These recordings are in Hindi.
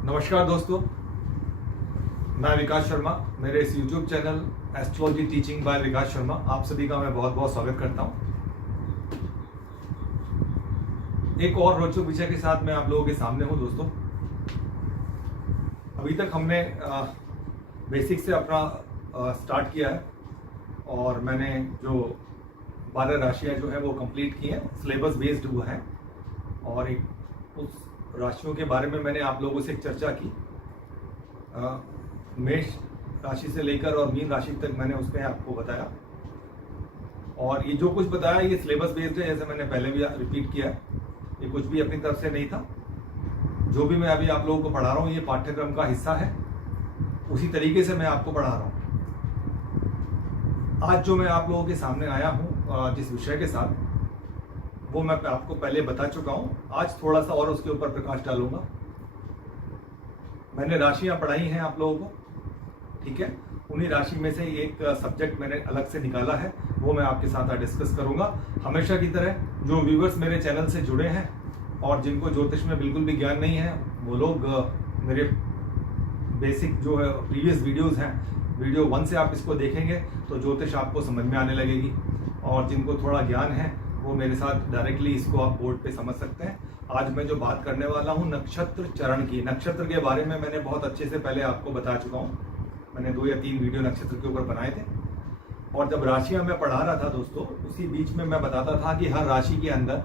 नमस्कार दोस्तों, मैं विकास शर्मा। मेरे इस YouTube channel astrology teaching by Vikas Sharma आप सभी का मैं बहुत बहुत स्वागत करता हूं। एक और रोचक विषय के साथ मैं आप लोगों के सामने हूं दोस्तों। अभी तक हमने बेसिक से अपना स्टार्ट किया है और मैंने जो 12 राशियां जो है वो कंप्लीट की हैं, सिलेबस बेस्ड हुआ है। और एक उस राशियों के बारे में मैंने आप लोगों से चर्चा की। मेष राशि से लेकर और मीन राशि तक मैंने उसमें आपको बताया, और ये जो कुछ बताया ये सिलेबस बेस्ड है, जैसे मैंने पहले भी रिपीट किया है। ये कुछ भी अपनी तरफ से नहीं था। जो भी मैं अभी आप लोगों को पढ़ा रहा हूँ ये पाठ्यक्रम का हिस्सा है, उसी तरीके से मैं आपको पढ़ा रहा हूँ। आज जो मैं आप लोगों के सामने आया हूँ जिस विषय के साथ, वो मैं आपको पहले बता चुका हूँ। आज थोड़ा सा और उसके ऊपर प्रकाश डालूंगा। मैंने राशियां पढ़ाई हैं आप लोगों को, ठीक है। उन्हीं राशि में से एक सब्जेक्ट मैंने अलग से निकाला है, वो मैं आपके साथ डिस्कस करूंगा। हमेशा की तरह जो व्यूवर्स मेरे चैनल से जुड़े हैं और जिनको ज्योतिष में बिल्कुल भी ज्ञान नहीं है, वो लोग मेरे बेसिक जो है प्रीवियस वीडियोस हैं, वीडियो 1 से आप इसको देखेंगे तो ज्योतिष आपको समझ में आने लगेगी। और जिनको थोड़ा ज्ञान है वो मेरे साथ डायरेक्टली इसको आप बोर्ड पे समझ सकते हैं। आज मैं जो बात करने वाला हूँ नक्षत्र चरण की, नक्षत्र के बारे में मैंने बहुत अच्छे से पहले आपको बता चुका हूँ। मैंने 2 या 3 वीडियो नक्षत्र के ऊपर बनाए थे। और जब राशियां मैं पढ़ा रहा था दोस्तों, उसी बीच में मैं बताता था कि हर राशि के अंदर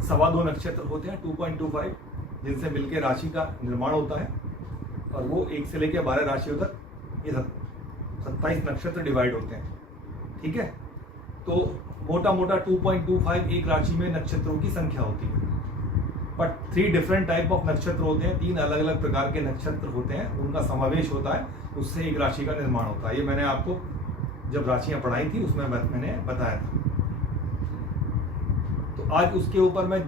2.25 नक्षत्र होते हैं, 2.25, जिनसे मिलकर राशि का निर्माण होता है। और वो 1 से लेकर 12 राशियों तक ये 27 नक्षत्र डिवाइड होते हैं, ठीक है। तो मोटा मोटा 2.25 एक राशि में नक्षत्रों की संख्या होती है। बट 3 डिफरेंट टाइप ऑफ नक्षत्र होते हैं, 3 अलग अलग प्रकार के नक्षत्र होते हैं, उनका समावेश होता है, उससे एक राशि का निर्माण होता है। ये मैंने आपको जब राशियां पढ़ाई थी उसमें मैंने बताया था। तो आज उसके ऊपर मैं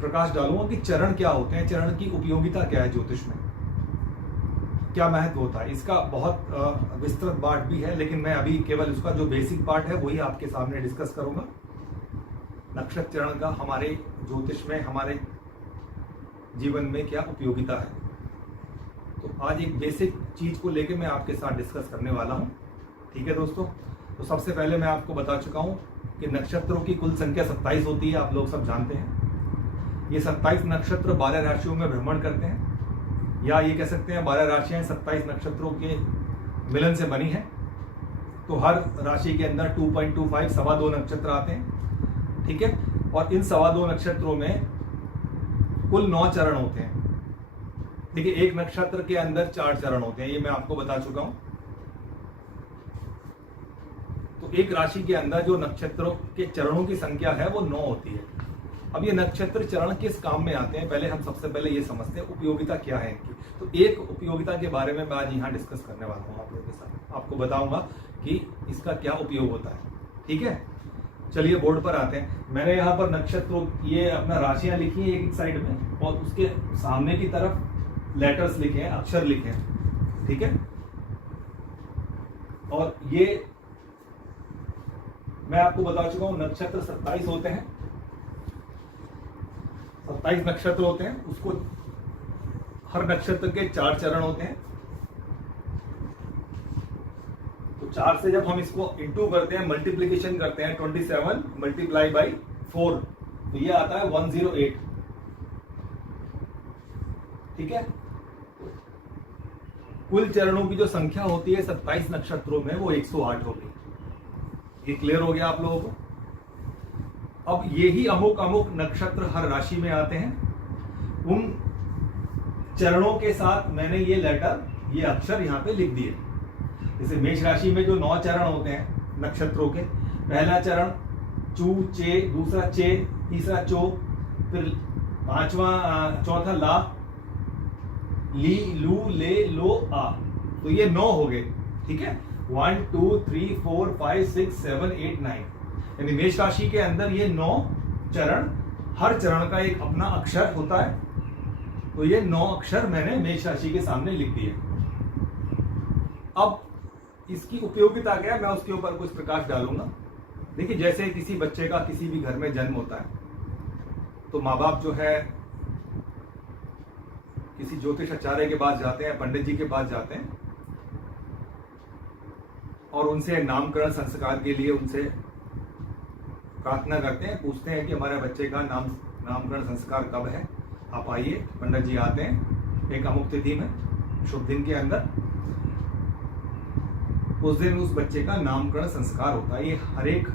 प्रकाश डालूंगा कि चरण क्या होते हैं, चरण की उपयोगिता क्या है, ज्योतिष में क्या महत्व होता है। इसका बहुत विस्तृत पार्ट भी है, लेकिन मैं अभी केवल उसका जो बेसिक पार्ट है वही आपके सामने डिस्कस करूंगा। नक्षत्र चरण का हमारे ज्योतिष में, हमारे जीवन में क्या उपयोगिता है। तो आज एक बेसिक चीज को लेकर मैं आपके साथ डिस्कस करने वाला हूं, ठीक है दोस्तों। तो सबसे पहले मैं आपको बता चुका हूं कि नक्षत्रों की कुल संख्या 27 होती है, आप लोग सब जानते हैं। ये 27 नक्षत्र 12 राशियों में भ्रमण करते हैं, या ये कह सकते हैं 12 राशियां 27 नक्षत्रों के मिलन से बनी हैं। तो हर राशि के अंदर 2.25 2.25 नक्षत्र आते हैं, ठीक है। और इन 2.25 नक्षत्रों में कुल 9 चरण होते हैं। देखिए, एक नक्षत्र के अंदर 4 चरण होते हैं, ये मैं आपको बता चुका हूं। तो एक राशि के अंदर जो नक्षत्रों के चरणों की संख्या है वो 9 होती है। अब ये नक्षत्र चरण किस काम में आते हैं, पहले हम सबसे पहले ये समझते हैं उपयोगिता क्या है इनकी। तो एक उपयोगिता के बारे में मैं आज यहाँ डिस्कस करने वाला हूँ आप लोगों के साथ, आपको बताऊंगा कि इसका क्या उपयोग होता है, ठीक है। चलिए बोर्ड पर आते हैं। मैंने यहाँ पर नक्षत्रों ये अपना राशियां लिखी है एक साइड में, और उसके सामने की तरफ लेटर्स लिखे हैं, अक्षर लिखे हैं, ठीक है। और ये मैं आपको बता चुका हूं नक्षत्र 27 होते हैं, 27 नक्षत्र होते हैं। उसको हर नक्षत्र के 4 चरण होते हैं। तो 4 से जब हम इसको इंटू करते हैं, मल्टीप्लीकेशन करते हैं, 27 मल्टीप्लाई बाई 4, तो ये आता है 108, ठीक है। कुल चरणों की जो संख्या होती है 27 नक्षत्रों में, वो 108 हो गई। ये क्लियर हो गया आप लोगों को। अब यही अमुक अमुक नक्षत्र हर राशि में आते हैं। उन चरणों के साथ मैंने ये लेटर, ये अक्षर यहाँ पे लिख दिए। जैसे मेष राशि में जो 9 चरण होते हैं नक्षत्रों के, पहला चरण चू चे, दूसरा चे, तीसरा चो, फिर चौथा ला, ली, लू, ले, लो, आ। तो ये 9 हो गए, ठीक है। 1 2 3 4 5 6 7 8 9, यानी मेष राशि के अंदर ये 9 चरण, हर चरण का एक अपना अक्षर होता है। तो ये 9 अक्षर मैंने मेष राशि के सामने लिख दिए। अब इसकी उपयोगिता क्या है, मैं उसके ऊपर कुछ प्रकाश डालूंगा। देखिए, जैसे किसी बच्चे का किसी भी घर में जन्म होता है, तो माँ बाप जो है किसी ज्योतिष आचार्य के पास जाते हैं, पंडित जी के पास जाते हैं और उनसे नामकरण संस्कार के लिए उनसे प्रार्थना करते हैं, पूछते हैं कि हमारे बच्चे का नामकरण संस्कार कब है, आप आइए। पंडित जी आते हैं एक अमुक तिथि में, शुभ दिन के अंदर, उस दिन उस बच्चे का नामकरण संस्कार होता है। ये हर एक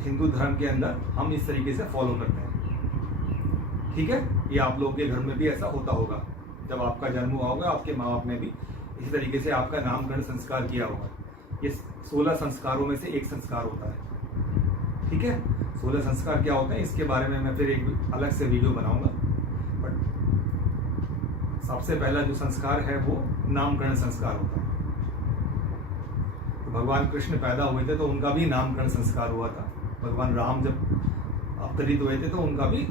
हिंदू धर्म के अंदर हम इस तरीके से फॉलो करते हैं, ठीक है। ये आप लोगों के घर में भी ऐसा होता होगा, जब आपका जन्म हुआ होगा आपके माँ बाप ने भी इसी तरीके से आपका नामकरण संस्कार किया होगा। ये 16 संस्कारों में से एक संस्कार होता है, ठीक है। 16 संस्कार क्या होते हैं इसके बारे में मैं फिर एक अलग से वीडियो बनाऊंगा, बट सबसे पहला जो संस्कार है वो नामकरण संस्कार होता है। तो भगवान कृष्ण पैदा हुए थे तो उनका भी नामकरण संस्कार हुआ था। भगवान राम जब अवतरित हुए थे तो उनका भी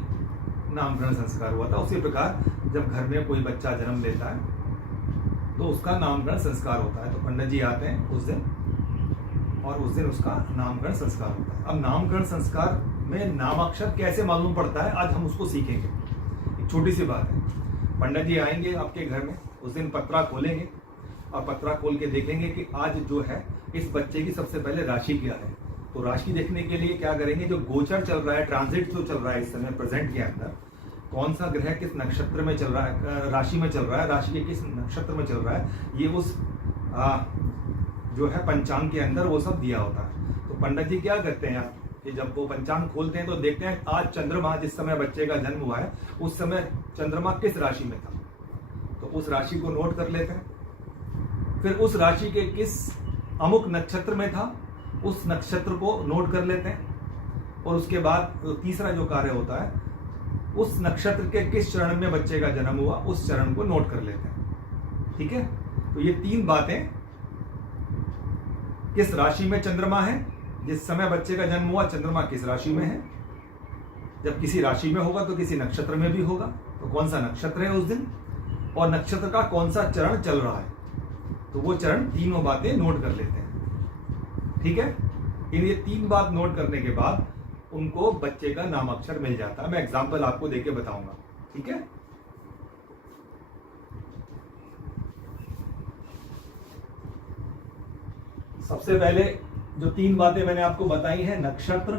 नामकरण संस्कार हुआ था। उसी प्रकार जब घर में कोई बच्चा जन्म लेता है तो उसका नामकरण संस्कार होता है। तो पंडित जी आते हैं उस दिन और उस दिन उसका नामकरण संस्कार होता है। अब नामकरण संस्कार में नामाक्षर कैसे मालूम पड़ता है, आज हम उसको सीखेंगे। एक छोटी सी बात है, पंडित जी आएंगे आपके घर में, उस दिन पत्रा खोलेंगे और पत्रा खोल के देखेंगे कि आज जो है इस बच्चे की सबसे पहले राशि क्या है। तो राशि देखने के लिए क्या करेंगे, जो गोचर चल रहा है, ट्रांजिट जो चल रहा है इस समय प्रेजेंट के अंदर, कौन सा ग्रह किस नक्षत्र में चल रहा है, राशि में चल रहा है, राशि के किस नक्षत्र में चल रहा है, ये उस जो है पंचांग के अंदर वो सब दिया होता है। तो पंडित जी क्या करते हैं कि जब वो पंचांग खोलते हैं तो देखते हैं आज चंद्रमा, जिस समय बच्चे का जन्म हुआ है उस समय चंद्रमा किस राशि में था, तो उस राशि को नोट कर लेते हैं। फिर उस राशि के किस अमुक नक्षत्र में था, उस नक्षत्र को नोट कर लेते हैं। और उसके बाद तीसरा जो कार्य होता है, उस नक्षत्र के किस चरण में बच्चे का जन्म हुआ उस चरण को नोट कर लेते हैं, ठीक है। तो ये 3 बातें, किस राशि में चंद्रमा है, जिस समय बच्चे का जन्म हुआ चंद्रमा किस राशि में है, जब किसी राशि में होगा तो किसी नक्षत्र में भी होगा, तो कौन सा नक्षत्र है उस दिन, और नक्षत्र का कौन सा चरण चल रहा है, तो वो चरण तीनों बातें नोट कर लेते हैं, ठीक है। ये 3 बात नोट करने के बाद उनको बच्चे का नामाक्षर मिल जाता है। मैं एग्जांपल आपको देके बताऊंगा, ठीक है। सबसे पहले जो 3 बातें मैंने आपको बताई हैं, नक्षत्र,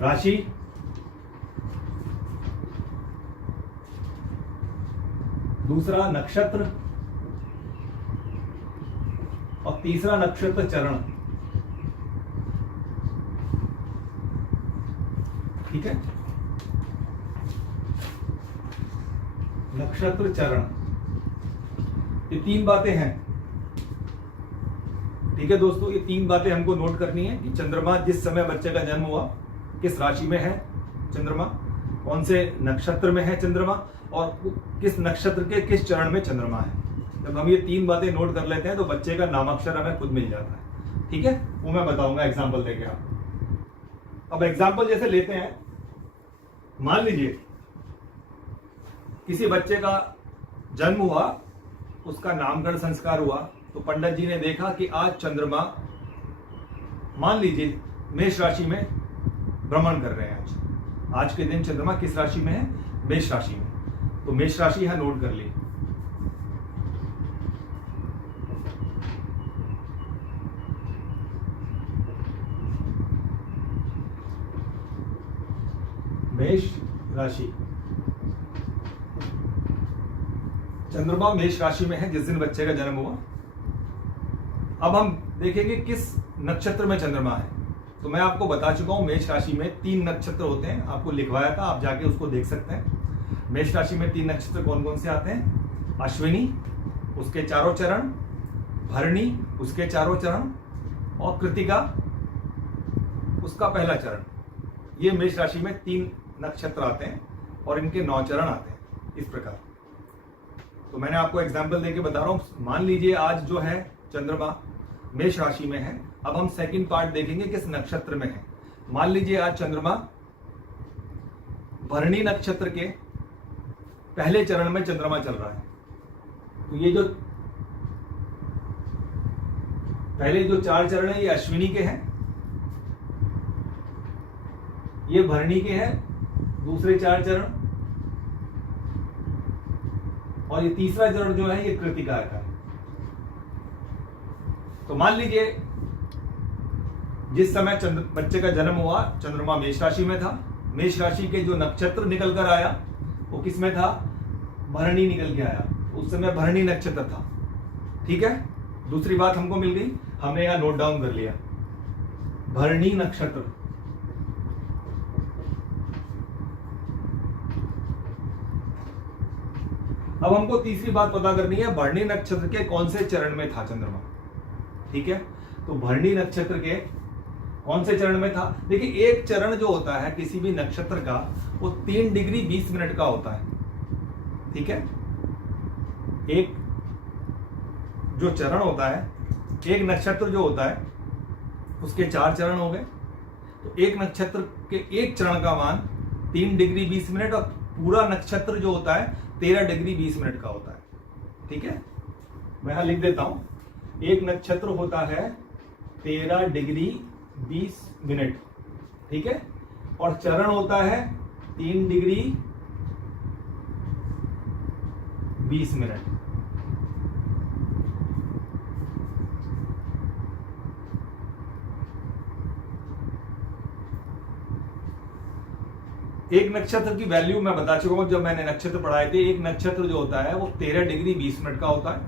राशि, दूसरा नक्षत्र और तीसरा नक्षत्र चरण, ठीक है। नक्षत्र चरण, ये 3 बातें हैं, ठीक है दोस्तों। ये 3 बातें हमको नोट करनी है कि चंद्रमा जिस समय बच्चे का जन्म हुआ किस राशि में है चंद्रमा, कौन से नक्षत्र में है चंद्रमा, और किस नक्षत्र के किस चरण में चंद्रमा है। जब हम ये 3 बातें नोट कर लेते हैं तो बच्चे का नामाक्षर हमें खुद मिल जाता है, ठीक है। वो मैं बताऊंगा एग्जाम्पल देके आपको। अब एग्जाम्पल जैसे लेते हैं, मान लीजिए किसी बच्चे का जन्म हुआ, उसका नामकरण संस्कार हुआ, तो पंडित जी ने देखा कि आज चंद्रमा, मान लीजिए मेष राशि में भ्रमण कर रहे हैं। आज के दिन चंद्रमा किस राशि में है, मेष राशि में। तो मेष राशि यहां नोट कर ली। मेष राशि, चंद्रमा मेष राशि में है जिस दिन बच्चे का जन्म हुआ। अब हम देखेंगे किस नक्षत्र में चंद्रमा है। तो मैं आपको बता चुका हूं मेष राशि में 3 नक्षत्र होते हैं, आपको लिखवाया था, आप जाके उसको देख सकते हैं। मेष राशि में 3 नक्षत्र कौन कौन से आते हैं, अश्विनी उसके चारों चरण, भरणी उसके चारों चरण, और कृतिका उसका पहला चरण। ये मेष राशि में 3 नक्षत्र आते हैं और इनके 9 चरण आते हैं इस प्रकार। तो मैंने आपको एग्जाम्पल देके बता रहा हूं। मान लीजिए आज जो है चंद्रमा मेष राशि में है। अब हम सेकंड पार्ट देखेंगे किस नक्षत्र में है। मान लीजिए आज चंद्रमा भरणी नक्षत्र के पहले चरण में चंद्रमा चल रहा है। तो ये जो पहले जो 4 चरण है ये अश्विनी के हैं, ये भरणी के हैं दूसरे 4 चरण, और ये तीसरा चरण जो है ये कृतिका का है। तो मान लीजिए जिस समय बच्चे का जन्म हुआ चंद्रमा मेष राशि में था, मेष राशि के जो नक्षत्र निकल कर आया वो किस में था, भरणी निकल के आया, उस समय भरणी नक्षत्र था। ठीक है, दूसरी बात हमको मिल गई, हमने यहां नोट डाउन कर लिया भरणी नक्षत्र। अब हमको तीसरी बात पता करनी है, भरणी नक्षत्र के कौन से चरण में था चंद्रमा। ठीक है, तो भरणी नक्षत्र के कौन से चरण में था। देखिए एक चरण जो होता है किसी भी नक्षत्र का वो 3 डिग्री 20 मिनट का होता है। ठीक है, एक जो चरण होता है, एक नक्षत्र जो होता है उसके 4 चरण हो गए। तो एक नक्षत्र के एक चरण का मान 3 डिग्री 20 मिनट और पूरा नक्षत्र जो होता है 13 डिग्री 20 मिनट का होता है। ठीक है, मैं यहां लिख देता हूं, एक नक्षत्र होता है 13 डिग्री 20 मिनट। ठीक है, और चरण होता है 3 डिग्री 20 मिनट। एक नक्षत्र की वैल्यू मैं बता चुका हूं जब मैंने नक्षत्र पढ़ाए थे। एक नक्षत्र जो होता है वो 13 डिग्री 20 मिनट का होता है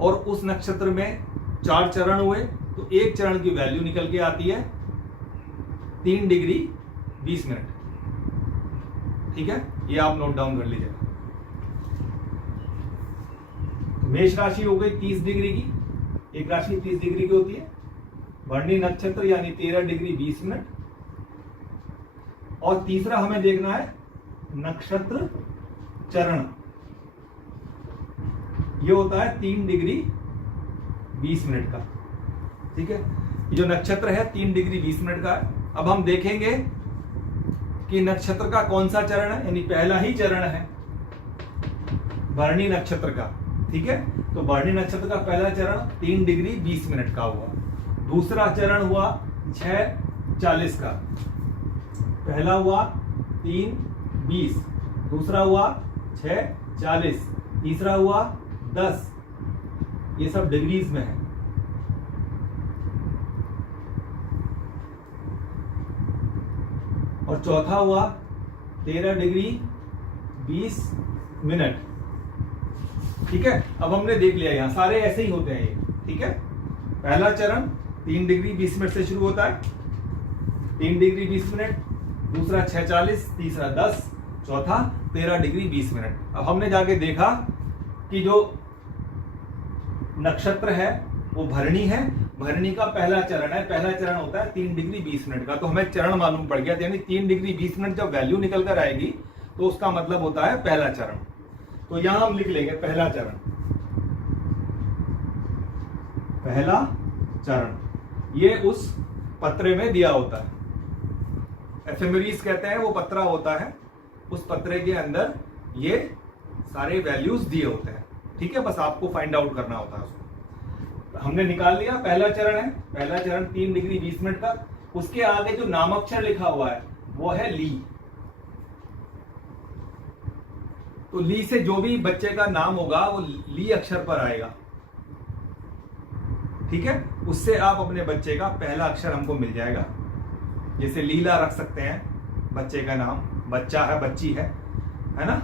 और उस नक्षत्र में 4 चरण हुए तो एक चरण की वैल्यू निकल के आती है 3 डिग्री 20 मिनट। ठीक है, ये आप नोट डाउन कर लीजिएगा। मेष राशि हो गई 30 डिग्री की, एक राशि 30 डिग्री की होती है। भरणी नक्षत्र यानी 13 डिग्री 20 मिनट। और तीसरा हमें देखना है नक्षत्र चरण, ये होता है 3 डिग्री 20 मिनट का। ठीक है, ये जो नक्षत्र है 3 डिग्री 20 मिनट का है। अब हम देखेंगे कि नक्षत्र का कौन सा चरण है, यानी पहला ही चरण है भरणी नक्षत्र का। ठीक है, तो भरणी नक्षत्र का पहला चरण 3 डिग्री 20 मिनट का हुआ। दूसरा चरण हुआ 6:40 का, पहला हुआ 3:20, दूसरा हुआ 6:40, तीसरा हुआ 10। ये सब डिग्रीज में है। और चौथा हुआ 13 डिग्री 20 मिनट। ठीक है, अब हमने देख लिया यहां सारे ऐसे ही होते हैं ये। ठीक है, पहला चरण 3 डिग्री 20 मिनट से शुरू होता है, 3 डिग्री 20 मिनट, दूसरा 6:40, तीसरा 10, चौथा 13 डिग्री 20 मिनट। अब हमने जाके देखा कि जो नक्षत्र है वो भरणी है, भरणी का पहला चरण है, पहला चरण होता है 3 डिग्री 20 मिनट का। तो हमें चरण मालूम पड़ गया, यानी 3 डिग्री 20 मिनट जब वैल्यू निकल कर आएगी तो उसका मतलब होता है पहला चरण। तो यहां हम लिख लेंगे पहला चरण, पहला चरण ये उस पत्रे में दिया होता है। एफेमेरीज कहते हैं, वो पत्रा होता है, उस पत्रे के अंदर ये सारे वैल्यूज दिए होते हैं। ठीक है, बस आपको फाइंड आउट करना होता है उसको। हमने निकाल लिया, पहला चरण है, पहला चरण 3 डिग्री 20 मिनट का। उसके आगे जो नामाक्षर लिखा हुआ है वो है ली। तो ली से जो भी बच्चे का नाम होगा वो ली अक्षर पर आएगा। ठीक है, उससे आप अपने बच्चे का पहला अक्षर हमको मिल जाएगा। जैसे लीला रख सकते हैं बच्चे का नाम, बच्चा है, बच्ची है ना,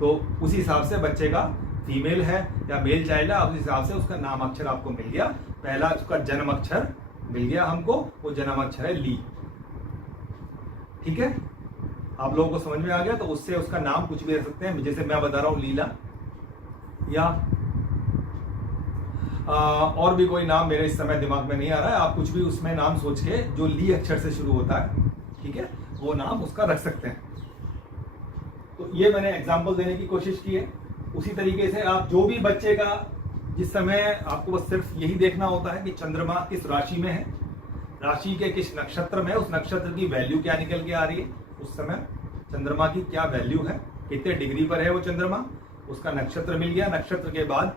तो उसी हिसाब से बच्चे का फीमेल है या मेल चाइल्ड है, उस हिसाब से उसका नाम अक्षर आपको मिल गया। पहला उसका जन्म अक्षर मिल गया हमको, वो जन्म अक्षर है ली। ठीक है, आप लोगों को समझ में आ गया। तो उससे उसका नाम कुछ भी रख सकते हैं, जैसे मैं बता रहा हूं लीला, या और भी कोई नाम मेरे इस समय दिमाग में नहीं आ रहा है। आप कुछ भी उसमें नाम सोच के जो ली अक्षर से शुरू होता है, ठीक है, वो नाम उसका रख सकते हैं। तो ये मैंने एग्जांपल देने की कोशिश की है। उसी तरीके से आप जो भी बच्चे का, जिस समय आपको बस सिर्फ यही देखना होता है कि चंद्रमा किस राशि में है, राशि के किस नक्षत्र में, उस नक्षत्र की वैल्यू क्या निकल के आ रही है, उस समय चंद्रमा की क्या वैल्यू है, कितने डिग्री पर है वो चंद्रमा, उसका नक्षत्र मिल गया। नक्षत्र के बाद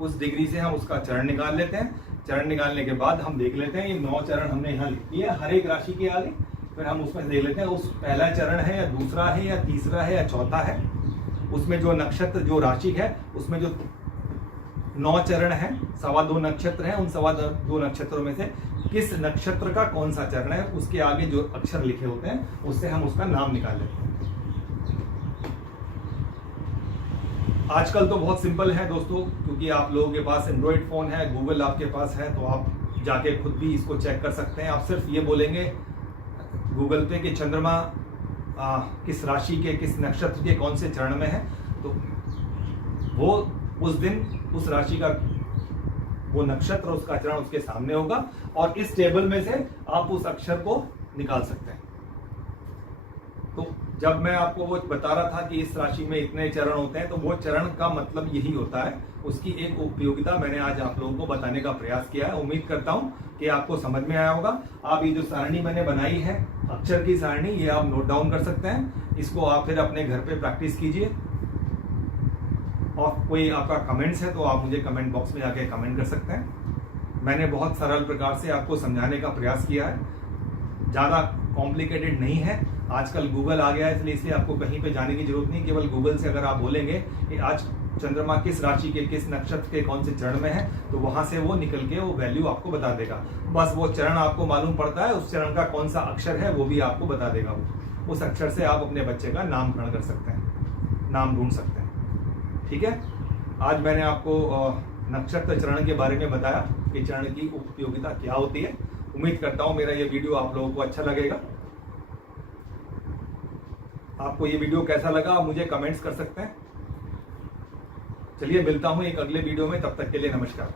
उस डिग्री से हम उसका चरण निकाल लेते हैं। चरण निकालने के बाद हम देख लेते हैं, ये 9 चरण हमने यहाँ लिख दिए हर एक राशि के आगे। फिर हम उसमें देख लेते हैं उस पहला चरण है या दूसरा है या तीसरा है या चौथा है। उसमें जो नक्षत्र, जो राशि है, उसमें जो 9 चरण है, 2.25 नक्षत्र हैं, उन 2.25 नक्षत्रों में से किस नक्षत्र का कौन सा चरण है, उसके आगे जो अक्षर लिखे होते हैं उससे हम उसका नाम निकाल लेते हैं। आजकल तो बहुत सिंपल है दोस्तों, क्योंकि आप लोगों के पास एंड्रॉइड फोन है, गूगल आपके पास है, तो आप जाके खुद भी इसको चेक कर सकते हैं। आप सिर्फ ये बोलेंगे गूगल पे कि चंद्रमा किस राशि के, किस नक्षत्र के कौन से चरण में है, तो वो उस दिन उस राशि का वो नक्षत्र, उसका चरण उसके सामने होगा और इस टेबल में से आप उस अक्षर को निकाल सकते हैं। तो जब मैं आपको वो बता रहा था कि इस राशि में इतने चरण होते हैं, तो वो चरण का मतलब यही होता है। उसकी एक उपयोगिता मैंने आज आप लोगों को बताने का प्रयास किया है। उम्मीद करता हूं कि आपको समझ में आया होगा। आप ये जो सारणी मैंने बनाई है, अक्षर की सारणी, ये आप नोट डाउन कर सकते हैं। इसको आप फिर अपने घर पे प्रैक्टिस कीजिए और कोई आपका कमेंट्स है तो आप मुझे कमेंट बॉक्स में आके कमेंट कर सकते हैं। मैंने बहुत सरल प्रकार से आपको समझाने का प्रयास किया है, ज़्यादा कॉम्प्लिकेटेड नहीं है। आजकल गूगल आ गया है, इसलिए आपको कहीं पे जाने की जरूरत नहीं। केवल गूगल से अगर आप बोलेंगे कि आज चंद्रमा किस राशि के, किस नक्षत्र के कौन से चरण में है, तो वहां से वो निकल के वो वैल्यू आपको बता देगा। बस वो चरण आपको मालूम पड़ता है, उस चरण का कौन सा अक्षर है वो भी आपको बता देगा। वो उस अक्षर से आप अपने बच्चे का नामकरण कर सकते हैं, नाम ढूंढ सकते हैं। ठीक है, आज मैंने आपको नक्षत्र चरण के बारे में बताया कि चरण की उपयोगिता क्या होती है। उम्मीद करता हूं मेरा ये वीडियो आप लोगों को अच्छा लगेगा। आपको ये वीडियो कैसा लगा आप मुझे कमेंट्स कर सकते हैं। चलिए मिलता हूं एक अगले वीडियो में, तब तक के लिए नमस्कार।